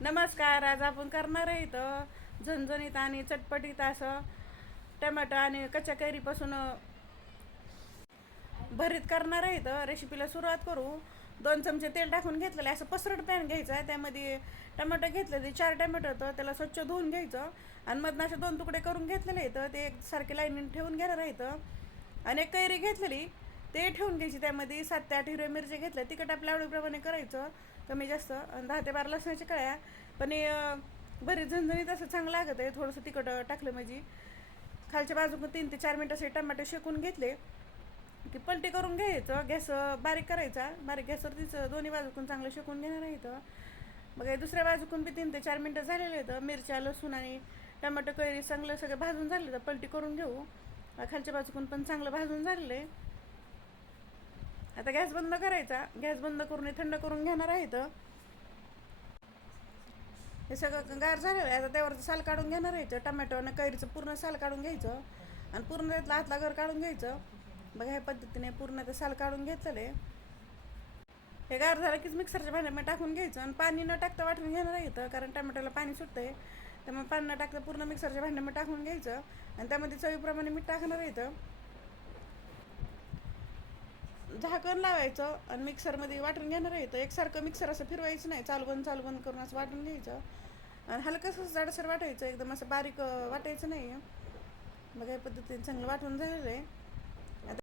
नमस्कार. आज आपण करणार आहे इथं झणझणीत आणि चटपटीत असं टमॅटो आणि कच्च्या कैरीपासून भरीत करणार आहे. इथं रेसिपीला सुरुवात करू. 2 चमचे तेल टाकून घेतलेलं असं पसरट पॅन घ्यायचं आहे. त्यामध्ये टमॅटो घेतले, ते 4 टमॅटो होतं, त्याला स्वच्छ धुवून घ्यायचं आणि मधनं असे 2 तुकडे करून घेतलेले इथं ते एक सारखे लाईनीने ठेवून घेणार आहे इथं. आणि एक कैरी घेतलेली ते ठेवून घ्यायची. त्यामध्ये 7 ते 8 हिरव्या मिरच्या घेतल्या, तिखट आपल्या आवडीप्रमाणे करायचं, कमी जास्त. आणि 10 ते 12 लसणाच्या कळ्या. पण हे बरीच झणझणीत असं चांगलं लागत आहे थोडंसं तिखट टाकलं म्हणजे. खालच्या बाजूकडून 3 ते 4 मिनटं असे टमाटे शेकून घेतले की पलटी करून घ्यायचं. गॅस बारीक करायचा, बारीक गॅसवरतीच दोन्ही बाजूकून चांगलं शेकून घेणार आहे इथं. मग हे दुसऱ्या बाजूकून बी 3 ते 4 मिनटं झालेले आहेत. मिरच्या, लसूण आणि टमाटो कैरी चांगलं सगळं भाजून झाले तर पलटी करून घेऊ. खालच्या बाजूकून पण चांगलं भाजून झालेलं आहे. आता गॅस बंद करायचा. गॅस बंद करून हे थंड करून घेणार आहे इथं. हे सगळं गार झालेलं आहे. आता त्यावरचं साल काढून घेणार आहे. टमॅटो आणि कैरीचं पूर्ण साल काढून घ्यायचं आणि पूर्ण त्यातला आतला घर काढून घ्यायचं. बघा ह्या पद्धतीने पूर्ण ते साल काढून घेतलेलं आहे. हे गार झालं कीच मिक्सरच्या भांड्यामध्ये टाकून घ्यायचं आणि पाणी न टाकता वाटून घेणार आहे इथं, कारण टमॅटोला पाणी सुटतं आहे. त्यामुळे पाणी न टाकता पूर्ण मिक्सरच्या भांड्यामध्ये टाकून घ्यायचं आणि त्यामध्ये चवीप्रमाणे मीठ टाकणार आहे इथं. झाकण लावायचं आणि मिक्सरमध्ये वाटून घेणार आहे इथं. एकसारखं मिक्सर असं फिरवायचं नाही, चालू बंद करून असं वाटून घ्यायचं आणि हलकंसं जाडसर वाटायचं, एकदम असं बारीक वाटायचं नाही. मग या पद्धतीने चांगलं वाटून झालेलं आहे. आता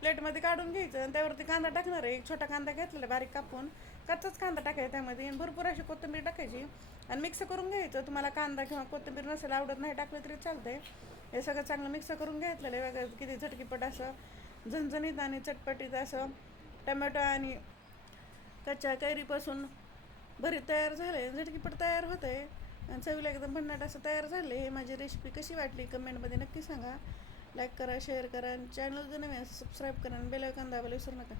प्लेटमध्ये काढून घ्यायचं आणि त्यावरती कांदा टाकणार आहे. एक छोटा कांदा घेतलेला बारीक कापून, कच्चाच कांदा टाकायचा त्यामध्ये आणि भरपूर अशी कोथिंबीर टाकायची आणि मिक्स करून घ्यायचं. तुम्हाला कांदा किंवा कोथिंबीर नसेल आवडत, नाही टाकलं तरी चालतंय. हे सगळं चांगलं मिक्स करून घेतलेलं आहे. बघा किती झटकीपट असं झणझणीत आणि चटपटीत असं टमॅटो आणि कच्च्या कैरीपासून भरीत तयार झाले. झटकीपट तयार होत आहे आणि चवीला एकदम भन्नाट असं तयार झाले. हे माझी रेसिपी कशी वाटली कमेंटमध्ये नक्की सांगा. लाईक करा, शेअर करा आणि चॅनल जर नवीन सबस्क्राईब करा आणि बेल आयकॉन दाबायला विसरू नका.